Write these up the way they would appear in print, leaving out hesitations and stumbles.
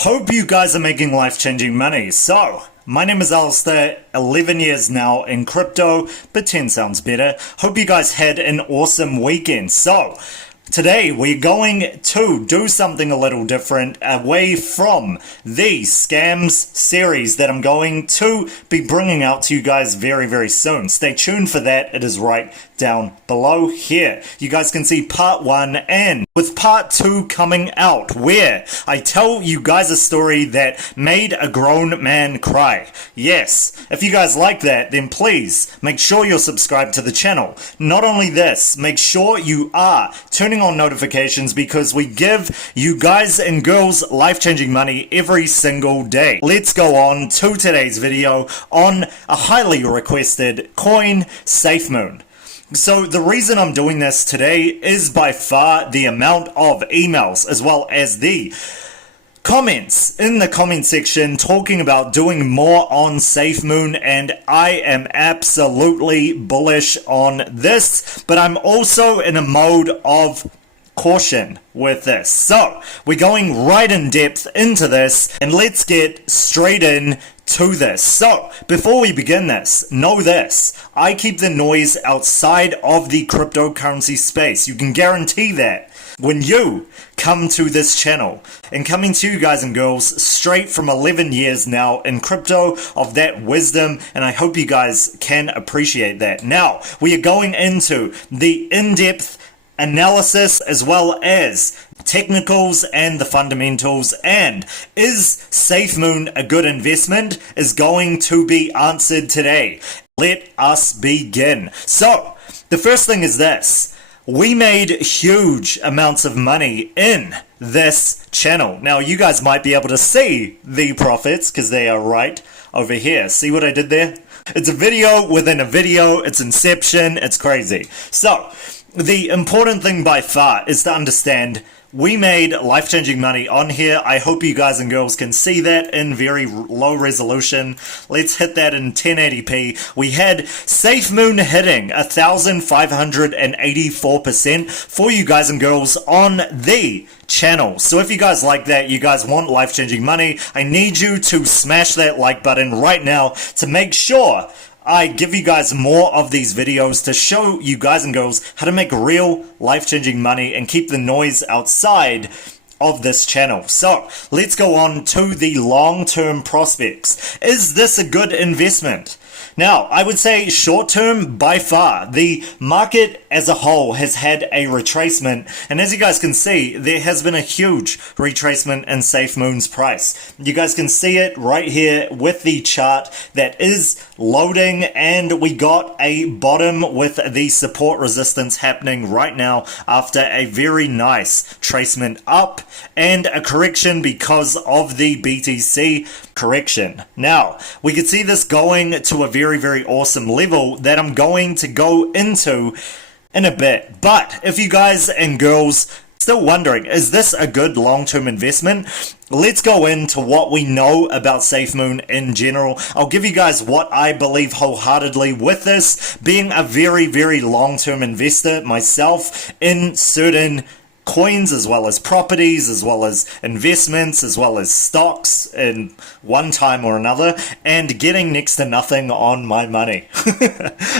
Hope you guys are making life-changing money. So, my name is Alistar, 11 years now in crypto, but 10 sounds better. Hope you guys had an awesome weekend. So, today we're going to do something a little different away from the scams series that I'm going to be bringing out to you guys very, very soon. Stay tuned for that. It is right down below here. You guys can see part 1 and with part 2 coming out where I tell you guys a story that made a grown man cry. Yes, if you guys like that, then please make sure you're subscribed to the channel. Not only this, make sure you are turning on notifications because we give you guys and girls life-changing money every single day. Let's go on to today's video on a highly requested coin, Safemoon. So the reason I'm doing this today is by far the amount of emails as well as the comments in the comment section talking about doing more on Safemoon, and I am absolutely bullish on this, but I'm also in a mode of caution with this. So we're going right in depth into this, and let's get straight in to this. So before we begin this, know this: I keep the noise outside of the cryptocurrency space. You can guarantee that when you come to this channel, and coming to you guys and girls straight from 11 years now in crypto of that wisdom, and I hope you guys can appreciate that. Now we are going into the in-depth analysis as well as technicals and the fundamentals, and is Safemoon a good investment is going to be answered today. Let us begin. So the first thing is this: we made huge amounts of money in this channel. Now you guys might be able to see the profits because they are right over here. See what I did there? It's a video within a video. It's inception. It's crazy. So the important thing by far is to understand we made life-changing money on here. I hope you guys and girls can see that in very low resolution. Let's hit that in 1080p. We had Safemoon hitting 1,584% for you guys and girls on the channel. So if you guys like that, you guys want life-changing money, I need you to smash that like button right now to make sure I give you guys more of these videos to show you guys and girls how to make real life-changing money and keep the noise outside of this channel. So let's go on to the long-term prospects. Is this a good investment? Now, I would say short-term, by far, the market as a whole has had a retracement, and as you guys can see, there has been a huge retracement in Safemoon's price. You guys can see it right here with the chart that is loading, and we got a bottom with the support resistance happening right now after a very nice tracement up and a correction because of the BTC correction. Now, we could see this going to a very, very awesome level that I'm going to go into in a bit. But if you guys and girls still wondering, is this a good long-term investment? Let's go into what we know about Safemoon in general. I'll give you guys what I believe wholeheartedly with this, being a very, very long-term investor myself in certain coins as well as properties as well as investments as well as stocks in one time or another, and getting next to nothing on my money.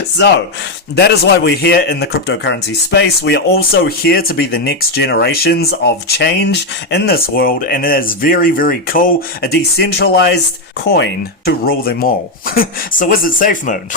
So that is why we're here in the cryptocurrency space. We are also here to be the next generations of change in this world, and it is very, very cool, a decentralized coin to rule them all. So is it Safemoon?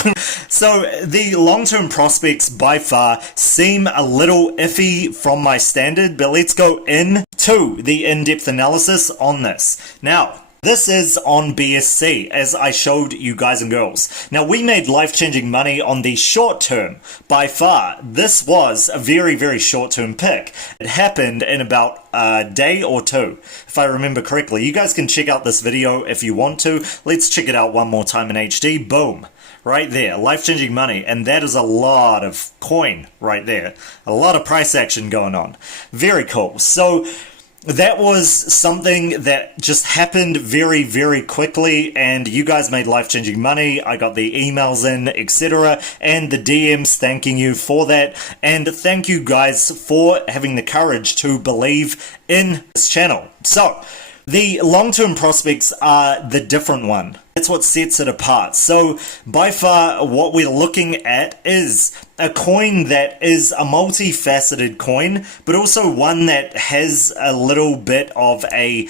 So the long-term prospects by far seem a little iffy from my standard, but let's go into the in-depth analysis on this. Now, this is on BSC, as I showed you guys and girls. Now, we made life-changing money on the short term. By far, this was a very, very short-term pick. It happened in about a day or two, if I remember correctly. You guys can check out this video if you want to. Let's check it out one more time in HD. Boom. Right there, life-changing money, and that is a lot of coin right there. A lot of price action going on. Very cool. So that was something that just happened very, very quickly, and you guys made life-changing money. I got the emails in, etc., and the DMs thanking you for that, and thank you guys for having the courage to believe in this channel. So The long-term prospects are the different one. That's what sets it apart. So by far what we're looking at is a coin that is a multifaceted coin, but also one that has a little bit of a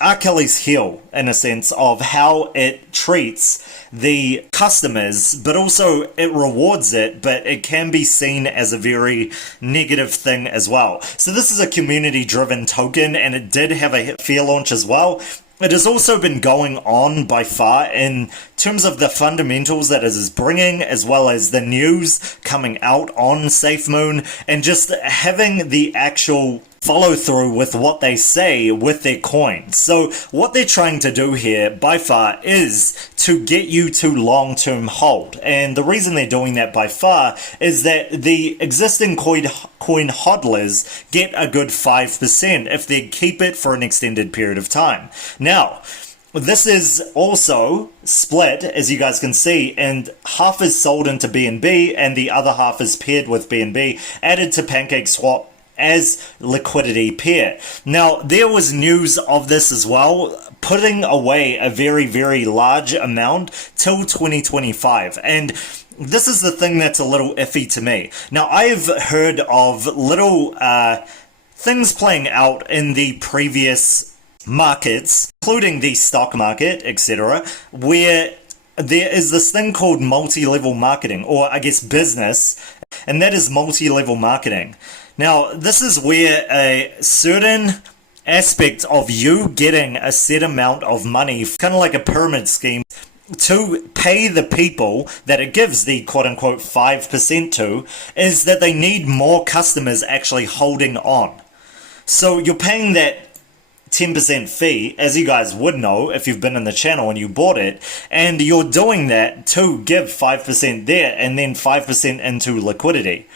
Achilles heel in a sense of how it treats the customers, but also it rewards it, but it can be seen as a very negative thing as well. So this is a community driven token, and it did have a fair launch as well. It has also been going on by far in terms of the fundamentals that it is bringing, as well as the news coming out on Safemoon, and just having the actual follow through with what they say with their coins. So what they're trying to do here by far is to get you to long-term hold, and the reason they're doing that by far is that the existing coin hodlers get a good 5% if they keep it for an extended period of time. Now this is also split, as you guys can see, and half is sold into BNB and the other half is paired with BNB, added to PancakeSwap as liquidity pair. Now there was news of this as well, putting away a very, very large amount till 2025, and this is the thing that's a little iffy to me. Now I've heard of little things playing out in the previous markets, including the stock market, etc., where there is this thing called multi-level marketing, or I guess business, and that is multi-level marketing. Now, this is where a certain aspect of you getting a set amount of money, kind of like a pyramid scheme, to pay the people that it gives the quote-unquote 5% to, is that they need more customers actually holding on. So you're paying that 10% fee, as you guys would know if you've been in the channel and you bought it, and you're doing that to give 5% there and then 5% into liquidity.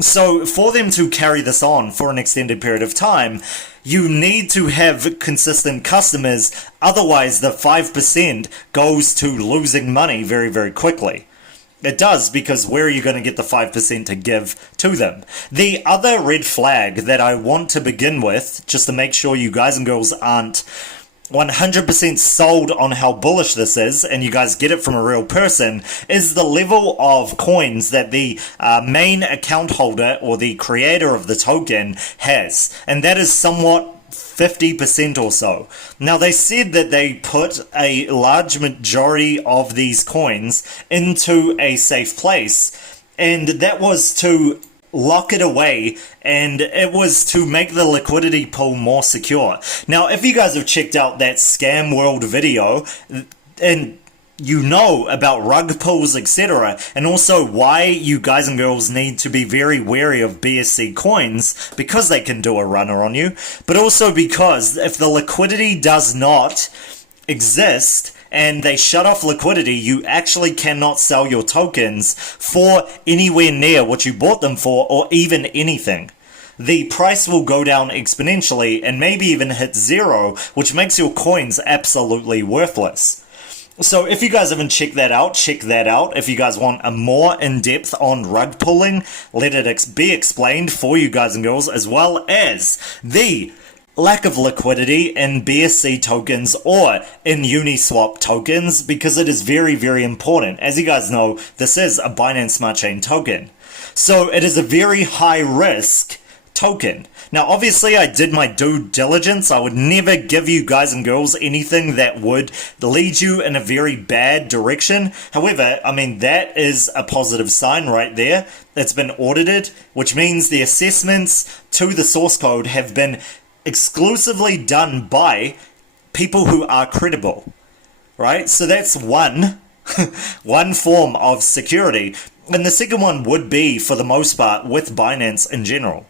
So for them to carry this on for an extended period of time, you need to have consistent customers, otherwise the 5% goes to losing money very, very quickly. It does, because where are you going to get the 5% to give to them? The other red flag that I want to begin with, just to make sure you guys and girls aren't 100% sold on how bullish this is, and you guys get it from a real person, is the level of coins that the main account holder or the creator of the token has, and that is somewhat 50% or so. Now they said that they put a large majority of these coins into a safe place, and that was to lock it away, and it was to make the liquidity pool more secure. Now if you guys have checked out that Scam World video, and you know about rug pulls, etc., and also why you guys and girls need to be very wary of BSC coins, because they can do a runner on you, but also because if the liquidity does not exist and they shut off liquidity, you actually cannot sell your tokens for anywhere near what you bought them for, or even anything. The price will go down exponentially and maybe even hit zero, which makes your coins absolutely worthless. So if you guys haven't checked that out, check that out. If you guys want a more in-depth on rug pulling, let it be explained for you guys and girls, as well as the lack of liquidity in BSC tokens or in Uniswap tokens, because it is very, very important. As you guys know, this is a Binance Smart Chain token, so it is a very high risk token. Now obviously I did my due diligence. I would never give you guys and girls anything that would lead you in a very bad direction. However, I mean, that is a positive sign right there. It's been audited, which means the assessments to the source code have been exclusively done by people who are credible, right? So that's one form of security, and the second one would be, for the most part, with Binance in general.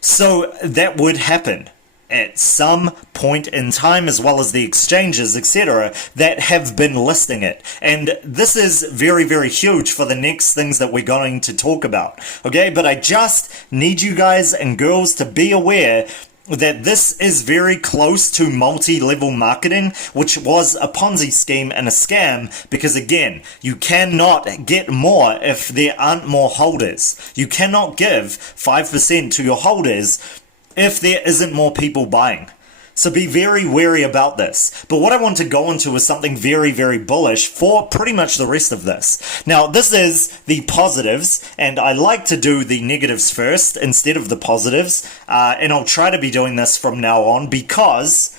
So that would happen at some point in time, as well as the exchanges, etc., that have been listing it. And this is very, very huge for the next things that we're going to talk about, okay? But I just need you guys and girls to be aware that this is very close to multi-level marketing, which was a Ponzi scheme and a scam, because again, you cannot get more if there aren't more holders. You cannot give 5% to your holders if there isn't more people buying. So be very wary about this. But what I want to go into is something very, very bullish for pretty much the rest of this. Now, this is the positives, and I like to do the negatives first instead of the positives. And I'll try to be doing this from now on because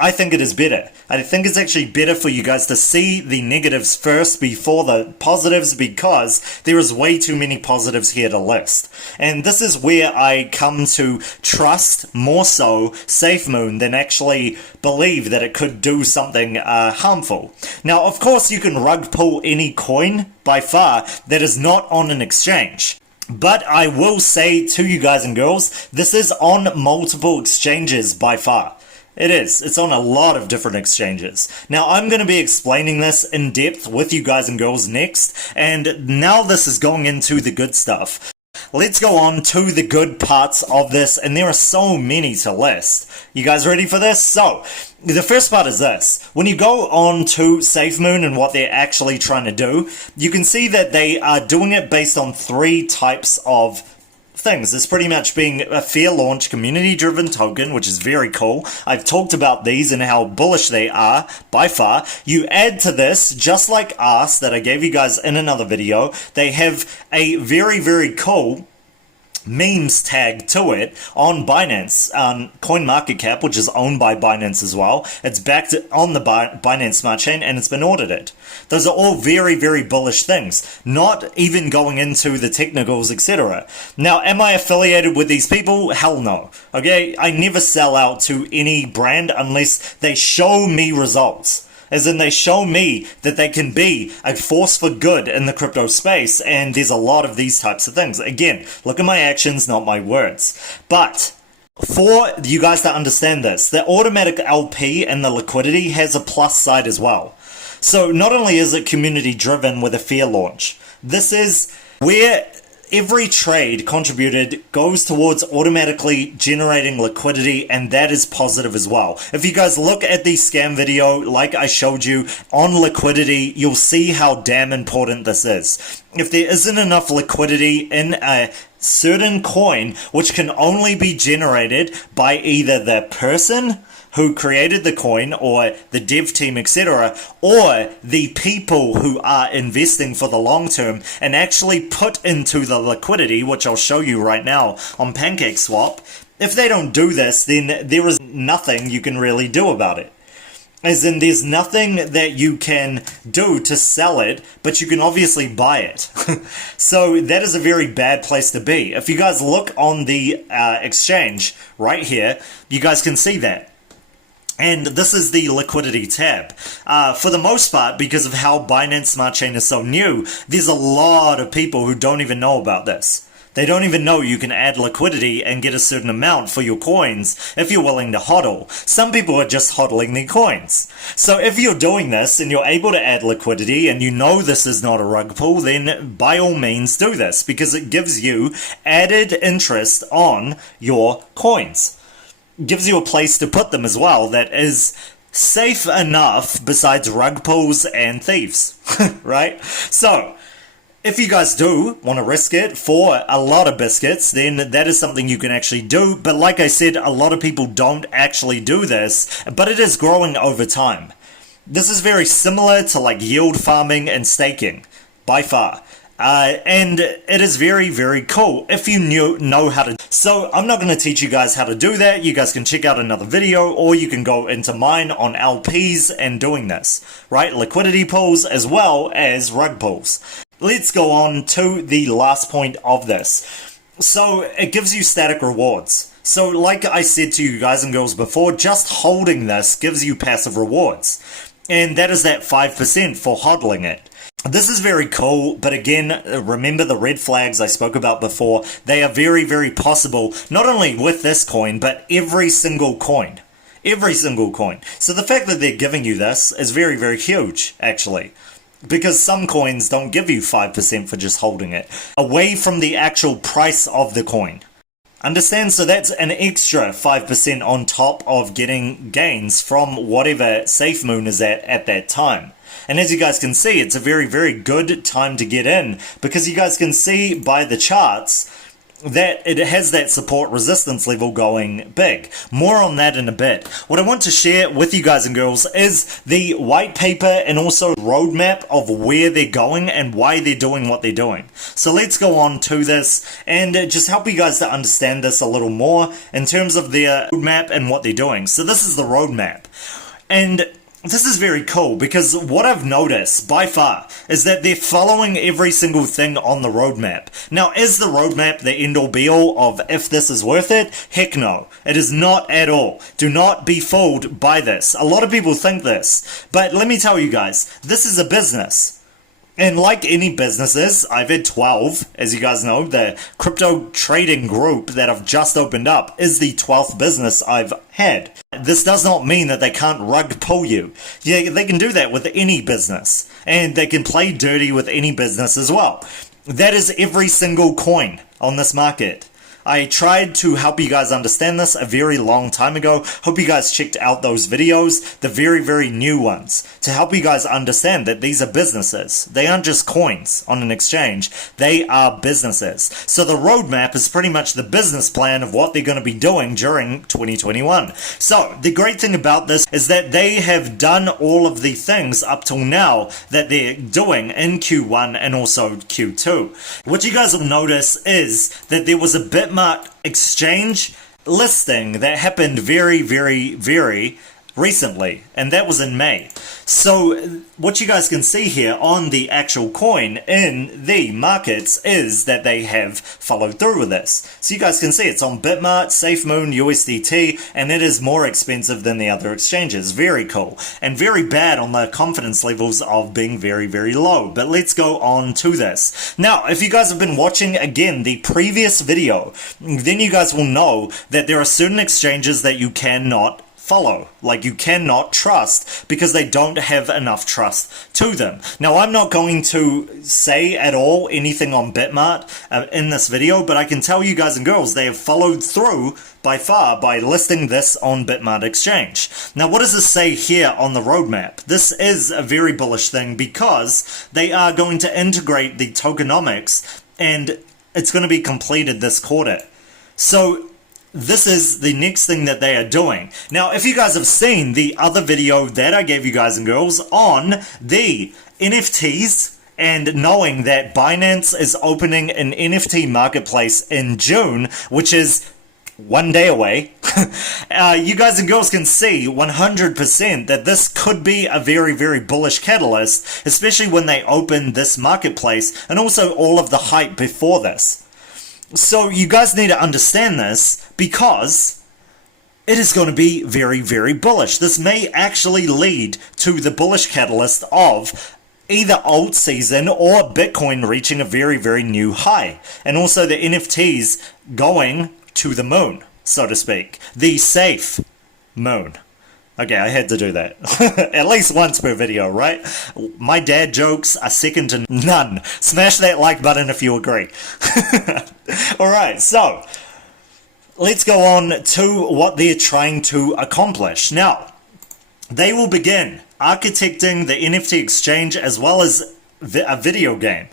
I think it is better. I think it's actually better for you guys to see the negatives first before the positives because there is way too many positives here to list. And this is where I come to trust more so Safemoon than actually believe that it could do something harmful. Now, of course, you can rug pull any coin by far that is not on an exchange. But I will say to you guys and girls, this is on multiple exchanges by far. It is. It's on a lot of different exchanges. Now, I'm going to be explaining this in depth with you guys and girls next, and now this is going into the good stuff. Let's go on to the good parts of this, and there are so many to list. You guys ready for this? So, the first part is this. When you go on to Safemoon and what they're actually trying to do, you can see that they are doing it based on 3 types of things. It's pretty much being a fair launch community driven token, which is very cool. I've talked about these and how bullish they are by far. You add to this, just like us that I gave you guys in another video, they have a very, very cool memes tag to it on Binance, CoinMarketCap, which is owned by Binance as well. It's backed on the Binance Smart Chain and it's been audited. Those are all very, very bullish things, not even going into the technicals, etc. Now, am I affiliated with these people? Hell no. Okay, I never sell out to any brand unless they show me results. As in, they show me that they can be a force for good in the crypto space, and there's a lot of these types of things. Again, look at my actions, not my words. But for you guys to understand this, the automatic LP and the liquidity has a plus side as well. So not only is it community driven with a fair launch, this is where every trade contributed goes towards automatically generating liquidity, and that is positive as well. If you guys look at the scam video like I showed you on liquidity, you'll see how damn important this is. If there isn't enough liquidity in a certain coin, which can only be generated by either the person who created the coin or the dev team, etc., or the people who are investing for the long term and actually put into the liquidity, which I'll show you right now on PancakeSwap, if they don't do this, then there is nothing you can really do about it. As in, there's nothing that you can do to sell it, but you can obviously buy it. So that is a very bad place to be. If you guys look on the exchange right here, you guys can see that. And this is the liquidity tab. For the most part, because of how Binance Smart Chain is so new, there's a lot of people who don't even know about this. They don't even know you can add liquidity and get a certain amount for your coins if you're willing to hodl. Some people are just hodling their coins. So if you're doing this and you're able to add liquidity and you know this is not a rug pull, then by all means do this because it gives you added interest on your coins. Gives you a place to put them as well that is safe enough besides rug pulls and thieves, right? So, if you guys do want to risk it for a lot of biscuits, then that is something you can actually do. But like I said, a lot of people don't actually do this, but it is growing over time. This is very similar to like yield farming and staking, by far. And it is very, very cool if you know how to. So I'm not going to teach you guys how to do that. You guys can check out another video, or you can go into mine on LPs and doing this, right? Liquidity pools as well as rug pulls. Let's go on to the last point of this. So it gives you static rewards. So like I said to you guys and girls before, just holding this gives you passive rewards. And that is that 5% for hodling it. This is very cool, but again, remember the red flags I spoke about before. They are very, very possible, not only with this coin, but every single coin. Every single coin. So the fact that they're giving you this is very, very huge, actually. Because some coins don't give you 5% for just holding it, away from the actual price of the coin. Understand? So that's an extra 5% on top of getting gains from whatever Safemoon is at that time. And as you guys can see, it's a very, very good time to get in because you guys can see by the charts that it has that support resistance level going big. More on that in a bit. What I want to share with you guys and girls is the white paper and also roadmap of where they're going and why they're doing what they're doing. So let's go on to this and just help you guys to understand this a little more in terms of their roadmap and what they're doing. So this is the roadmap. And this is very cool because what I've noticed by far is that they're following every single thing on the roadmap. Now, is the roadmap the end-all be-all of if this is worth it? Heck no. It is not at all. Do not be fooled by this. A lot of people think this. But let me tell you guys, this is a business. And like any businesses, I've had 12, as you guys know. The crypto trading group that I've just opened up is the 12th business I've had. This does not mean that they can't rug pull you. Yeah, they can do that with any business. And they can play dirty with any business as well. That is every single coin on this market. I tried to help you guys understand this a very long time ago. Hope you guys checked out those videos, the very, very new ones, to help you guys understand that these are businesses. They aren't just coins on an exchange. They are businesses. So the roadmap is pretty much the business plan of what they're going to be doing during 2021. So the great thing about this is that they have done all of the things up till now that they're doing in Q1 and also Q2. What you guys will notice is that there was a Bitmart exchange listing that happened very, very, very recently, and that was in May. So what you guys can see here on the actual coin in the markets is that they have followed through with this. So you guys can see it's on Bitmart, Safemoon, USDT, and it is more expensive than the other exchanges. Very cool. And very bad on the confidence levels of being very, very low. But let's go on to this. Now, if you guys have been watching, again, the previous video, then you guys will know that there are certain exchanges that you cannot follow, like you cannot trust, because they don't have enough trust to them. Now, I'm not going to say at all anything on Bitmart in this video, but I can tell you guys and girls, they have followed through by far by listing this on Bitmart Exchange. Now, what does this say here on the roadmap? This is a very bullish thing because they are going to integrate the tokenomics and it's going to be completed this quarter. So this is the next thing that they are doing. Now, if you guys have seen the other video that I gave you guys and girls on the NFTs, and knowing that Binance is opening an NFT marketplace in June, which is one day away, you guys and girls can see 100% that this could be a very, very bullish catalyst, especially when they open this marketplace, and also all of the hype before this. So you guys need to understand this because it is going to be very, very bullish. This may actually lead to the bullish catalyst of either alt season or Bitcoin reaching a very, very new high. And also the NFTs going to the moon, so to speak. The safe moon. Okay, I had to do that. At least once per video, right? My dad jokes are second to none. Smash that like button if you agree. Alright, so let's go on to what they're trying to accomplish. Now, they will begin architecting the NFT exchange as well as a video game,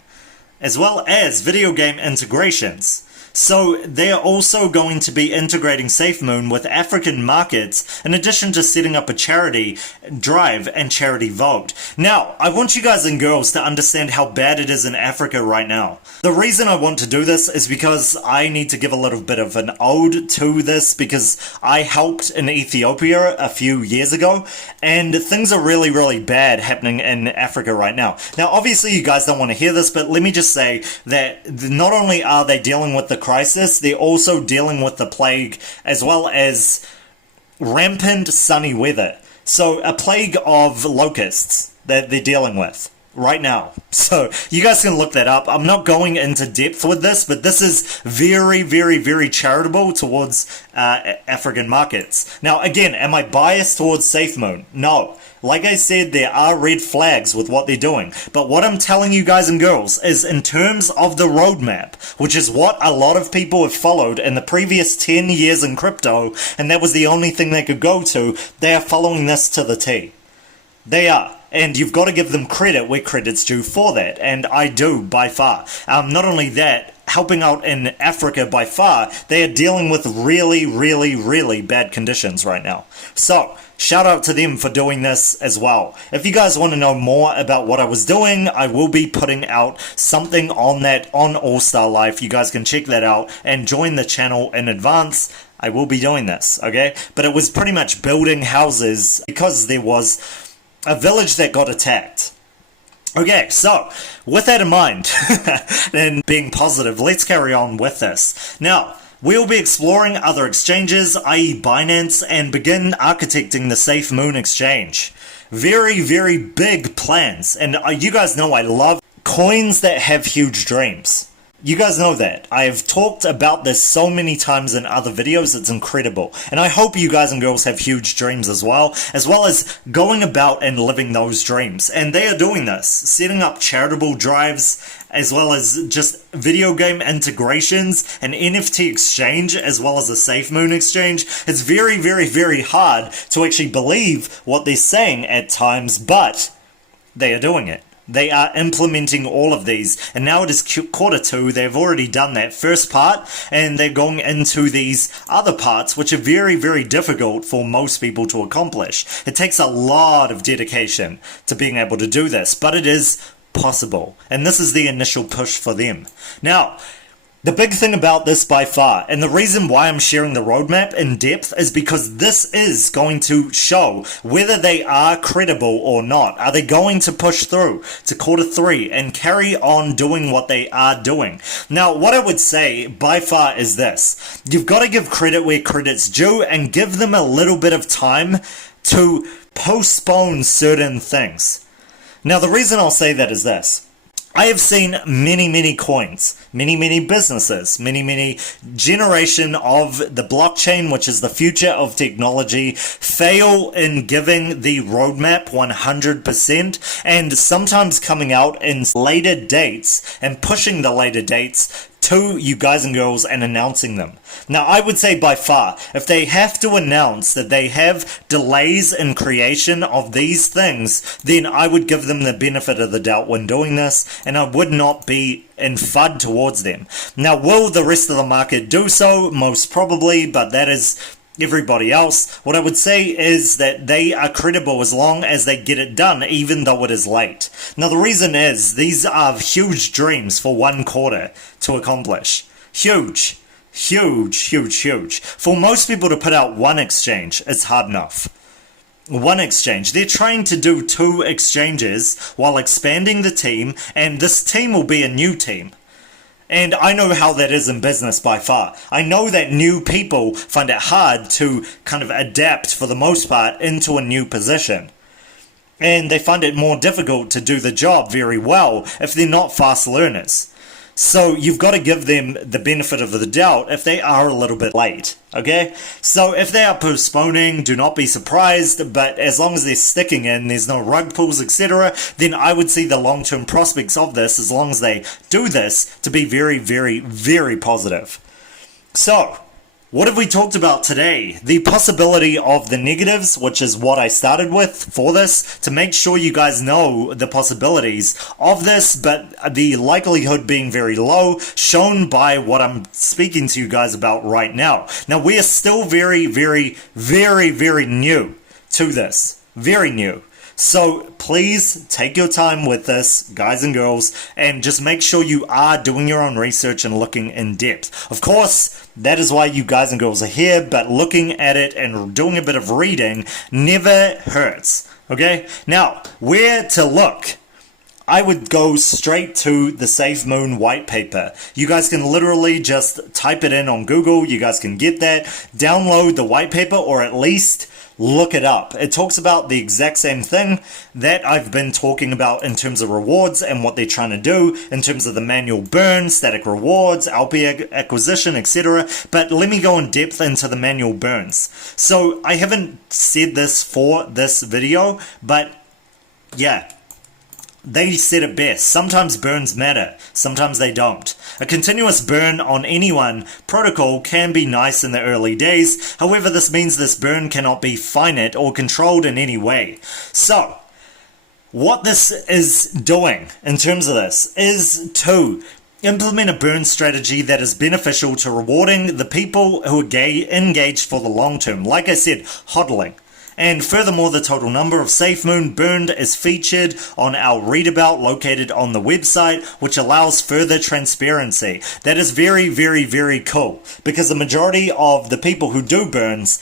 as well as video game integrations. So they are also going to be integrating Safemoon with African markets in addition to setting up a charity drive and charity vote. Now, I want you guys and girls to understand how bad it is in Africa right now. The reason I want to do this is because I need to give a little bit of an ode to this because I helped in Ethiopia a few years ago and things are really, really bad happening in Africa right now. Now, obviously you guys don't want to hear this, but let me just say that not only are they dealing with the crisis, they're also dealing with the plague as well as rampant sunny weather. So a plague of locusts that they're dealing with right now. So you guys can look that up. I'm not going into depth with this, but this is very, very, very charitable towards African markets. Now, again, am I biased towards Safemoon? No. Like I said, there are red flags with what they're doing. But what I'm telling you guys and girls is in terms of the roadmap, which is what a lot of people have followed in the previous 10 years in crypto, and that was the only thing they could go to, they are following this to the T. They are. And you've got to give them credit where credit's due for that. And I do, by far. Not only that, helping out in Africa by far, they are dealing with really, really, really bad conditions right now. So, shout out to them for doing this as well. If you guys want to know more about what I was doing, I will be putting out something on that on All-Star Life. You guys can check that out and join the channel in advance. I will be doing this, okay? But it was pretty much building houses because there was a village that got attacked. Okay, so with that in mind and being positive, let's carry on with this. Now, we'll be exploring other exchanges, i.e. Binance, and begin architecting the Safemoon exchange. Very, very big plans, and you guys know I love coins that have huge dreams. You guys know that. I have talked about this so many times in other videos, it's incredible. And I hope you guys and girls have huge dreams as well as going about and living those dreams. And they are doing this, setting up charitable drives, as well as just video game integrations, an NFT exchange, as well as a Safemoon exchange. It's very, very, very hard to actually believe what they're saying at times, but they are doing it. They are implementing all of these, and now it is Q2. They've already done that first part, and they're going into these other parts, which are very, very difficult for most people to accomplish. It takes a lot of dedication to being able to do this, but it is possible, and this is the initial push for them. Now, the big thing about this by far, and the reason why I'm sharing the roadmap in depth, is because this is going to show whether they are credible or not. Are they going to push through to Q3 and carry on doing what they are doing? Now, what I would say by far is this. You've got to give credit where credit's due and give them a little bit of time to postpone certain things. Now, the reason I'll say that is this. I have seen many coins, many businesses, many generation of the blockchain, which is the future of technology, fail in giving the roadmap 100% and sometimes coming out in later dates and pushing the later dates to you guys and girls and announcing them. Now, I would say by far, if they have to announce that they have delays in creation of these things, then I would give them the benefit of the doubt when doing this, and I would not be in FUD towards them. Now, will the rest of the market do so? Most probably, but that is everybody else. What I would say is that they are credible as long as they get it done, even though it is late. Now, the reason is these are huge dreams for 1 quarter to accomplish. Huge. For most people to put out one exchange, it's hard enough. One exchange. They're trying to do 2 exchanges while expanding the team, and this team will be a new team. And I know how that is in business by far. I know that new people find it hard to kind of adapt, for the most part, into a new position. And they find it more difficult to do the job very well if they're not fast learners. So you've got to give them the benefit of the doubt if they are a little bit late, okay? So if they are postponing, do not be surprised, but as long as they're sticking in, there's no rug pulls, etc., then I would see the long-term prospects of this, as long as they do this, to be very, very, very positive. So, what have we talked about today? The possibility of the negatives, which is what I started with for this, to make sure you guys know the possibilities of this, but the likelihood being very low, shown by what I'm speaking to you guys about right now. Now, we are still very, very, very, very new to this. Very new. So please take your time with this, guys and girls, and just make sure you are doing your own research and looking in depth. Of course, that is why you guys and girls are here, but looking at it and doing a bit of reading never hurts. Okay? Now, where to look? I would go straight to the Safemoon white paper. You guys can literally just type it in on Google. You guys can get that. Download the white paper, or at least look it up. It talks about the exact same thing that I've been talking about in terms of rewards and what they're trying to do in terms of the manual burn, static rewards, LP acquisition, etc. But let me go in depth into the manual burns. So I haven't said this for this video, but yeah, they said it best. Sometimes burns matter, sometimes they don't. A continuous burn on any one protocol can be nice in the early days, however this means this burn cannot be finite or controlled in any way. So, what this is doing in terms of this is to Implement a burn strategy that is beneficial to rewarding the people who are engaged for the long term. Like I said, hodling. And furthermore, the total number of Safemoon burned is featured on our readabout located on the website, which allows further transparency. That is very, very, very cool, because the majority of the people who do burns,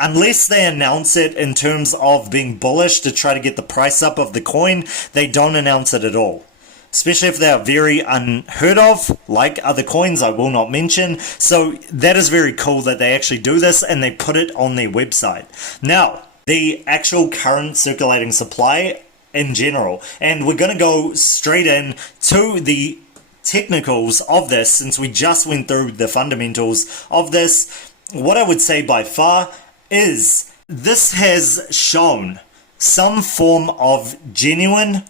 unless they announce it in terms of being bullish to try to get the price up of the coin, they don't announce it at all. Especially if they are very unheard of, like other coins I will not mention. So that is very cool that they actually do this and they put it on their website. Now, the actual current circulating supply in general, and we're going to go straight in to the technicals of this since we just went through the fundamentals of this. What I would say by far is this has shown some form of genuine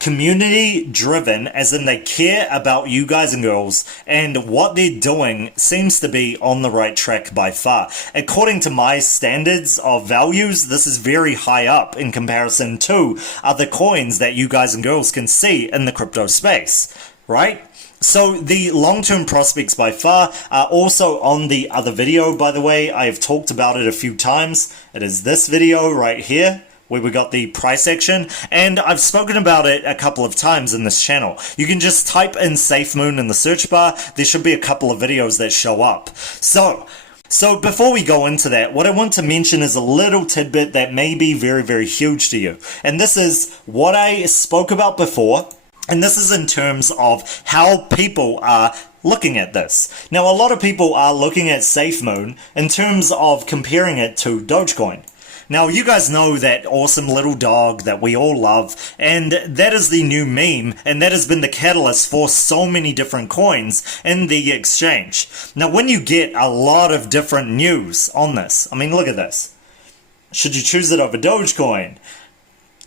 community driven, as in they care about you guys and girls, and what they're doing seems to be on the right track by far. According to my standards of values, this is very high up in comparison to other coins that you guys and girls can see in the crypto space, right? So the long-term prospects by far are also on the other video, by the way. I have talked about it a few times. It is this video right here, where we got the price action, and I've spoken about it a couple of times in this channel. You can just type in Safemoon in the search bar. There should be a couple of videos that show up. So before we go into that, what I want to mention is a little tidbit that may be very, very huge to you. And this is what I spoke about before, and this is in terms of how people are looking at this. Now, a lot of people are looking at Safemoon in terms of comparing it to Dogecoin. Now, you guys know that awesome little dog that we all love, and that is the new meme, and that has been the catalyst for so many different coins in the exchange. Now, when you get a lot of different news on this, I mean, look at this. Should you choose it over Dogecoin?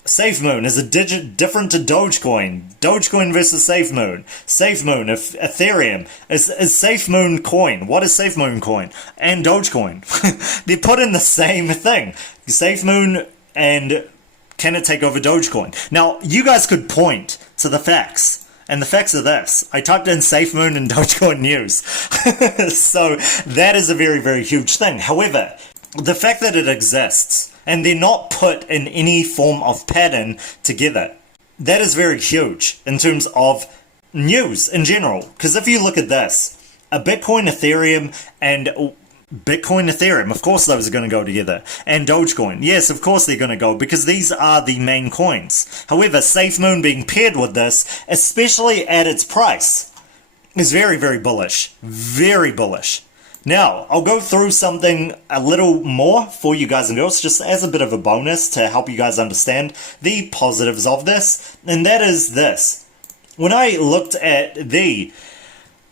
Safemoon is a digit different to Dogecoin. Dogecoin versus Safemoon. Safemoon, Ethereum. Is Safemoon coin. What is Safemoon coin? And Dogecoin. They put in the same thing. Safemoon, and can it take over Dogecoin? Now, you guys could point to the facts. And the facts are this. I typed in Safemoon and Dogecoin news. So that is a very, very huge thing. However, the fact that it exists, and they're not put in any form of pattern together, that is very huge in terms of news in general. Because if you look at this, a Bitcoin, Ethereum, and Bitcoin, Ethereum, of course those are going to go together. And Dogecoin, yes, of course they're going to go, because these are the main coins. However, Safemoon being paired with this, especially at its price, is very, very bullish. Very bullish. Now, I'll go through something a little more for you guys and girls, just as a bit of a bonus to help you guys understand the positives of this, and that is this. When I looked at the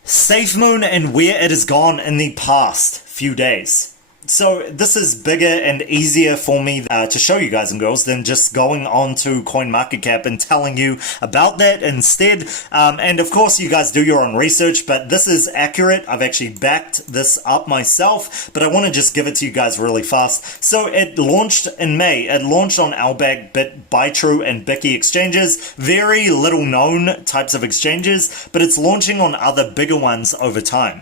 Safemoon and where it has gone in the past few days, so this is bigger and easier for me to show you guys and girls than just going on to CoinMarketCap and telling you about that instead. And of course you guys do your own research, but this is accurate. I've actually backed this up myself, but I want to just give it to you guys really fast. So it launched in May. It launched on Albag, BitBuyTrue, and Bicky exchanges. Very little known types of exchanges, but it's launching on other bigger ones over time.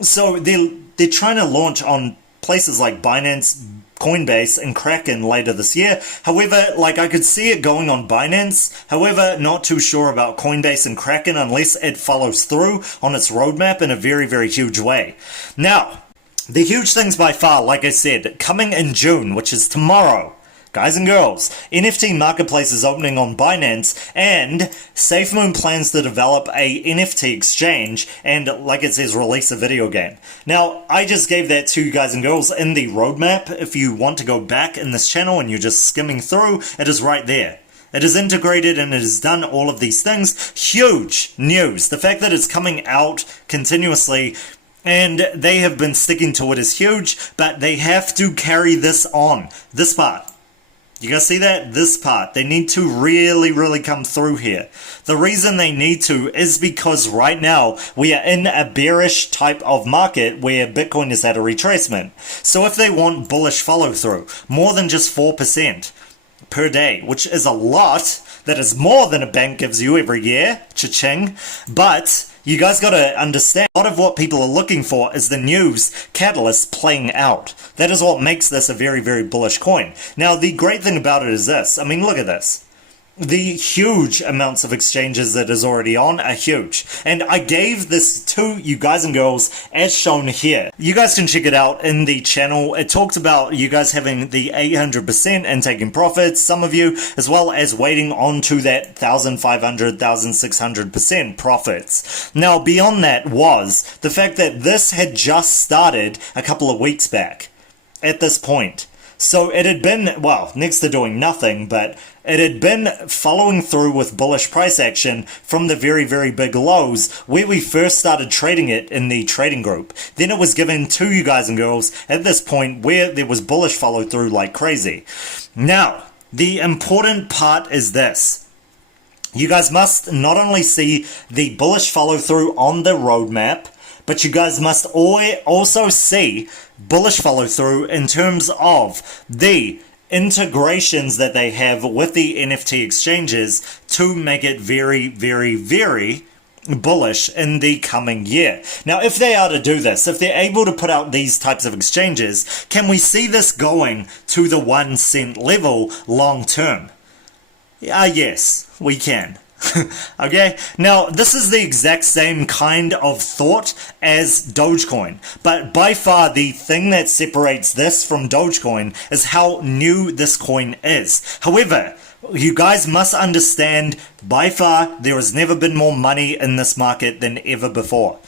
So they're trying to launch on places like Binance, Coinbase, and Kraken later this year. However, like, I could see it going on Binance. However, not too sure about Coinbase and Kraken unless it follows through on its roadmap in a very, very huge way. Now, the huge things by far, like I said, coming in June, which is tomorrow. Guys and girls, NFT Marketplace is opening on Binance, and Safemoon plans to develop a NFT exchange and, like it says, release a video game. Now, I just gave that to you guys and girls in the roadmap. If you want to go back in this channel and you're just skimming through, it is right there. It is integrated and it has done all of these things. Huge news. The fact that it's coming out continuously and they have been sticking to it is huge, but they have to carry this on. This part. You guys see that? This part. They need to really, really come through here. The reason they need to is because right now we are in a bearish type of market where Bitcoin has had a retracement. So if they want bullish follow through, more than just 4%, per day, which is a lot. That is more than a bank gives you every year. Cha-ching. But you guys gotta understand, a lot of what people are looking for is the news catalyst playing out. That is what makes this a very, very bullish coin. Now, the great thing about it is this. I mean, look at this. The huge amounts of exchanges that is already on are huge. And I gave this to you guys and girls as shown here. You guys can check it out in the channel. It talks about you guys having the 800% and taking profits, some of you, as well as waiting on to that 1,500, 1,600% profits. Now, beyond that was the fact that this had just started a couple of weeks back at this point. So it had been, well, next to doing nothing, but it had been following through with bullish price action from the very, very big lows where we first started trading it in the trading group. Then it was given to you guys and girls at this point where there was bullish follow through like crazy. Now, the important part is this. You guys must not only see the bullish follow through on the roadmap, but you guys must also see bullish follow through in terms of the integrations that they have with the NFT exchanges to make it very, very, very bullish in the coming year. Now, if they are to do this, if they're able to put out these types of exchanges, can we see this going to the 1 cent level long term? Yes, we can. Okay, now this is the exact same kind of thought as Dogecoin, but by far the thing that separates this from Dogecoin is how new this coin is. However, you guys must understand, by far there has never been more money in this market than ever before.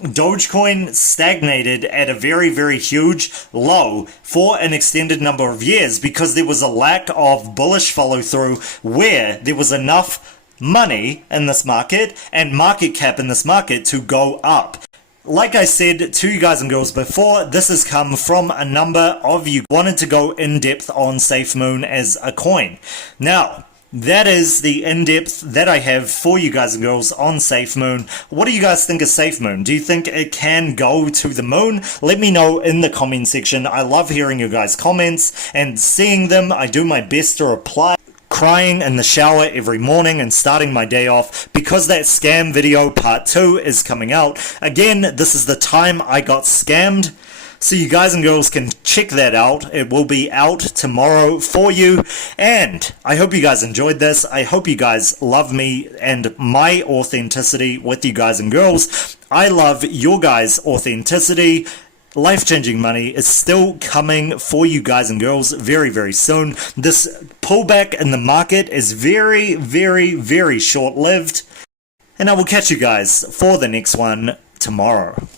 Dogecoin stagnated at a very, very huge low for an extended number of years because there was a lack of bullish follow through where there was enough money in this market and market cap in this market to go up. Like I said to you guys and girls before, this has come from a number of you wanted to go in depth on Safemoon as a coin. Now, that is the in-depth that I have for you guys and girls on Safemoon. What do you guys think of Safemoon? Do you think it can go to the moon? Let me know in the comment section. I love hearing your guys' comments and seeing them. I do my best to reply. Crying in the shower every morning and starting my day off because that scam video part 2 is coming out. Again, this is the time I got scammed. So you guys and girls can check that out. It will be out tomorrow for you. And I hope you guys enjoyed this. I hope you guys love me and my authenticity with you guys and girls. I love your guys' authenticity. Life-changing money is still coming for you guys and girls very, very soon. This pullback in the market is very, very, very short-lived. And I will catch you guys for the next one tomorrow.